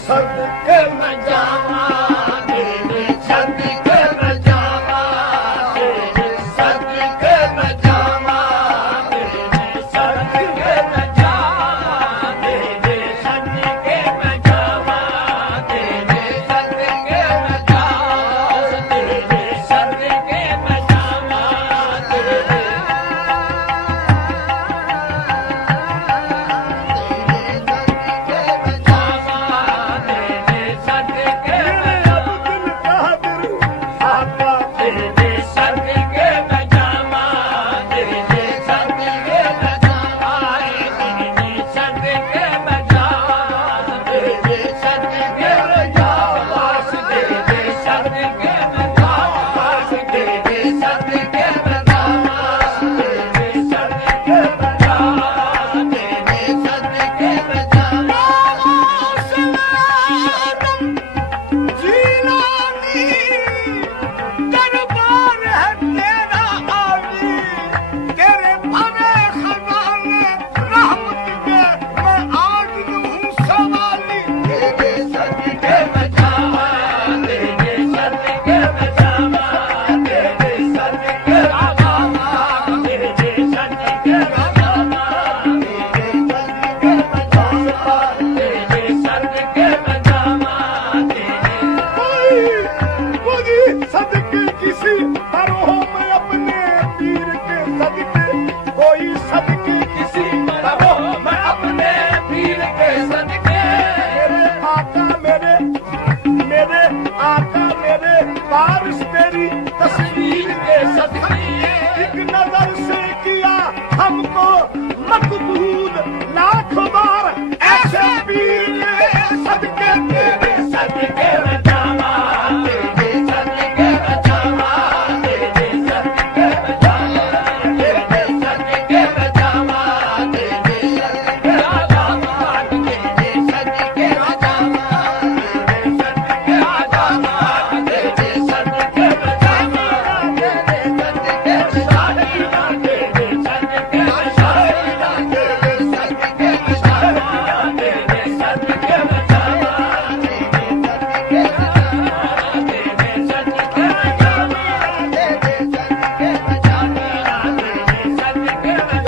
सदके मैं जावा तेरे सदके मैं जावा तेरे सदके मैं जावा तेरे सदके मैं जावा तेरे सदके मैं जावा तेरे सदके मैं जावा तेरे सदके मैं जावा तेरे हमको मकबूल लाख बार ऐसे पीर के सदके तेरे सदके में जावा तेरे सदके में जावा तेरे सदके में जावा तेरे सदके में जावा तेरे सदके में जावा तेरे सदके में जावा तेरे सदके में जावा तेरे सदके में जावा तेरे सदके में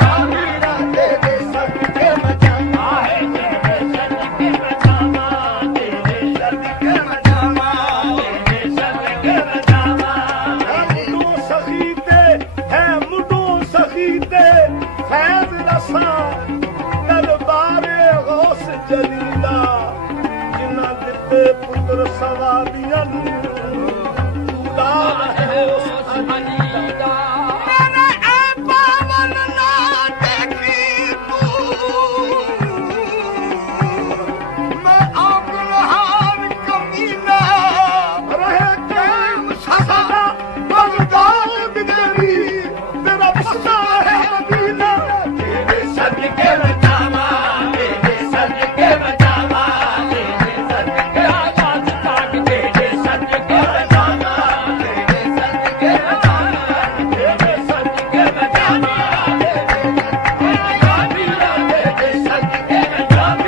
जलीला जिन्ना दिते पुत्र सवालियां तूदा है उस अलीला मैंने ए पावन ना देखी तू मैं आगुलहार कमीना रहे कायम सदा बगदाद तेरी तेरा बसा है मदीना तेरे सदके में जावा तेरे सदके में जावा तेरे सदके आवाज़ ताक तेरे सदके में जावा तेरे सदके में जावा तेरे सदके में जावा तेरे सदके में जावा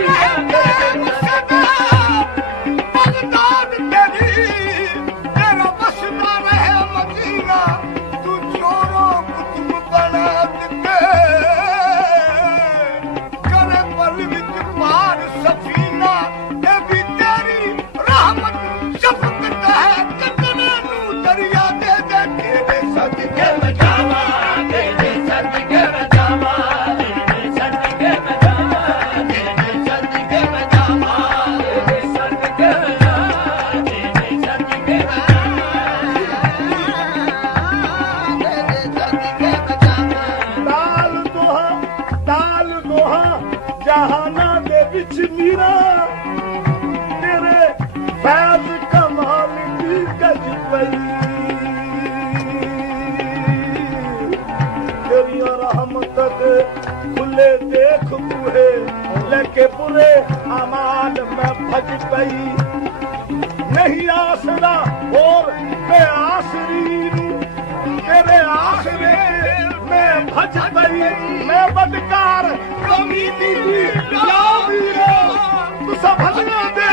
बगदाद तेरी तेरा बसदा रहे मदीना तू चोरों कुतुब बना दे करे पल विच पार सफीना ए भी तेरी रहमत शफकत है कितने नू दरिया दे दे तेरे सदके में जावा तेरे सदके में जावा तेरे सदके में जावा तेरे सदके में जावा तेरे सदके में जावा तेरे सदके में दाल दोहा जहाना दे विच मीरा तेरे फैज कमाल दी गज पई तेरिया रहमत दे खुले देख बूहे लेके बुरे अमाल में भज पई नहीं आसरा और बेआसरी तेरे आसरे में भज पई मैं बदकार कमी दी तू सब भजना दे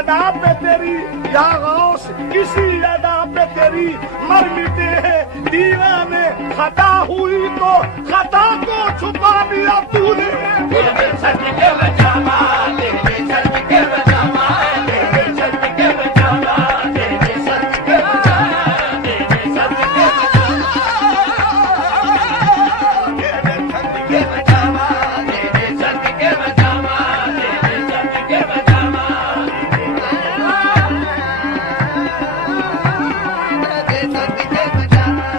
अदा पे तेरी या गौस किसी अदा पे तेरी मर मिटे हैं दीवाने खता हुई तो खता को छुपा दिया तूने सच के बचावा तेरे सच के बचावा तेरे सच के बचावा तेरे सच के बचावा तेरे सच के बचावा तेरे सच के बचावा तेरे सच के बचावा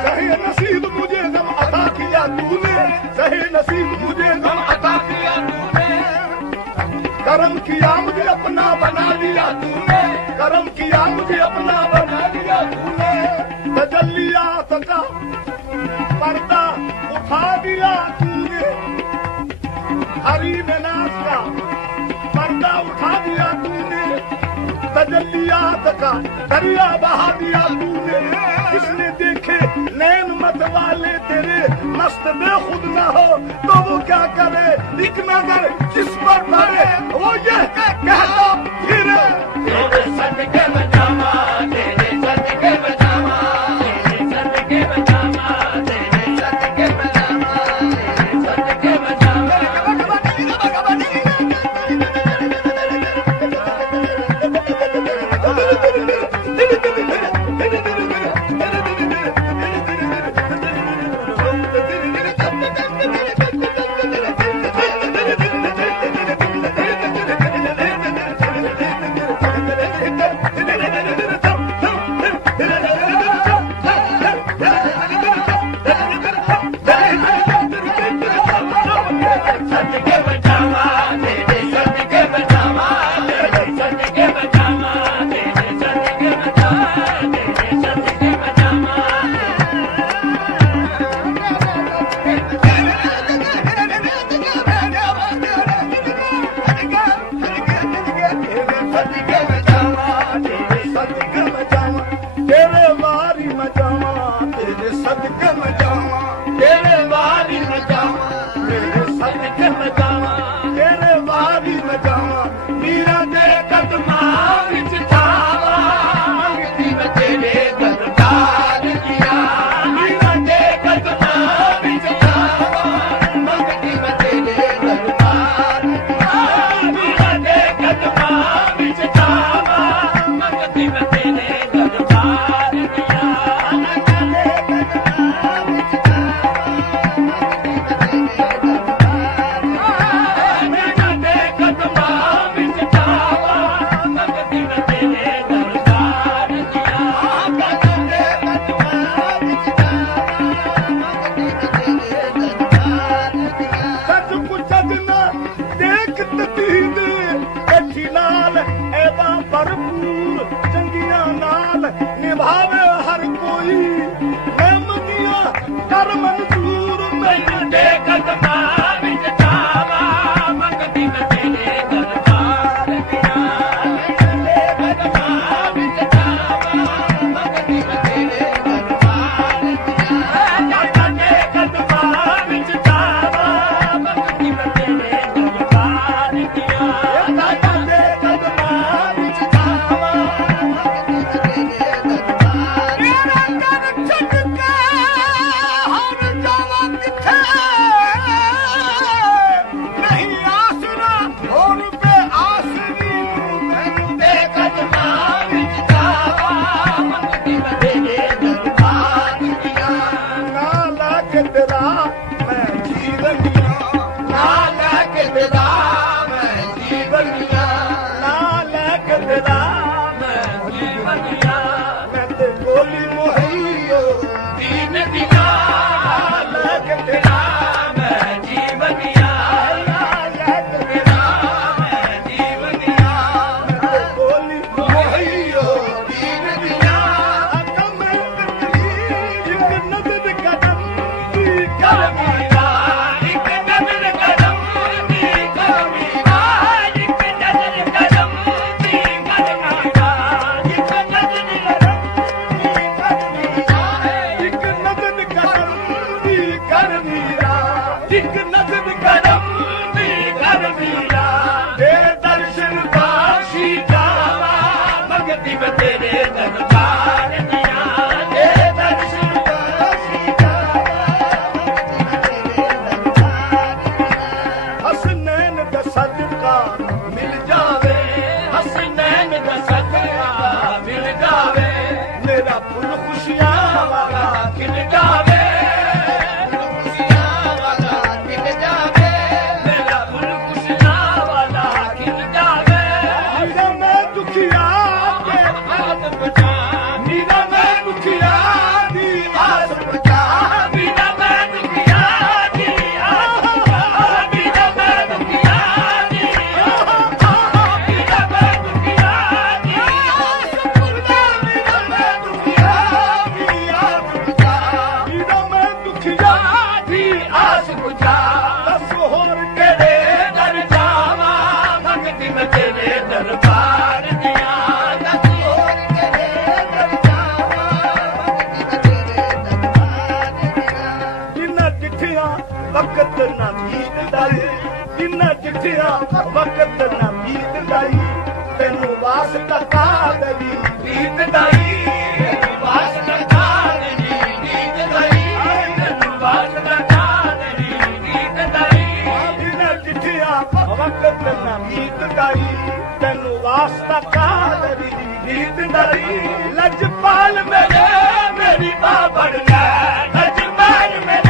सही नसीब मुझे गम अता किया तूने सही नसीब मुझे गम अता किया तूने करम किया मुझे अपना बना लिया तूने करम किया मुझे अपना बना लिया तूने तजल्लियात का पर्दा उठा दिया तूने हरी नाश का पर्दा उठा दिया तूने तजल्लियात का दरिया बहा दिया तूने किसने देखे नैन मत वाले तेरे मस्त बेखुद न हो तो वो क्या करे एक नजर जिस पर पड़े वो ये कहता फिर तेरे सच के बचावा तेरे सच के बचावा तेरे सच के बचावा तेरे सच के बचावा तेरे सच के बचावा दर्शन काशी जावा ਵਕਤ ਨਾ ਬੀਤਦਾ ਏ ਜਿੰਨਾ ਚਿੱਠੀਆਂ ਵਕਤ ਨਾ ਬੀਤਦਾ ਏ ਤੈਨੂੰ ਵਾਸਤਾ ਕਾਦਰੀ ਬੀਤਦਾ ਏ ਵਾਸਤਾ ਕਾਦਰੀ ਬੀਤਦਾ ਏ ਤੈਨੂੰ ਵਾਸਤਾ ਕਾਦਰੀ ਬੀਤਦਾ ਏ ਜਿੰਨਾ ਚਿੱਠੀਆਂ ਵਕਤ ਨਾ ਬੀਤਦਾ ਏ ਤੈਨੂੰ ਵਾਸਤਾ ਕਾਦਰੀ ਬੀਤਦਾ ਏ ਲਜਪਾਲ ਮੇਰੇ ਮੇਰੀ ਮਾਂ ਬਣ ਗਿਆ ਲਜਪਾਲ ਮੇਰੇ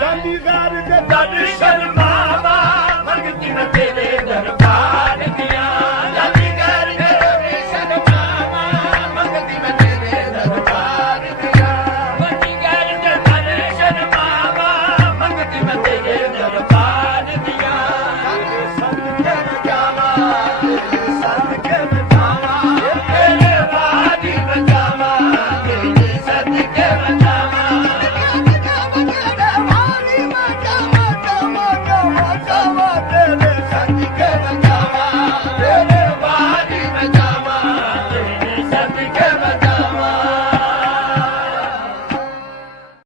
Chandi gar de dad shal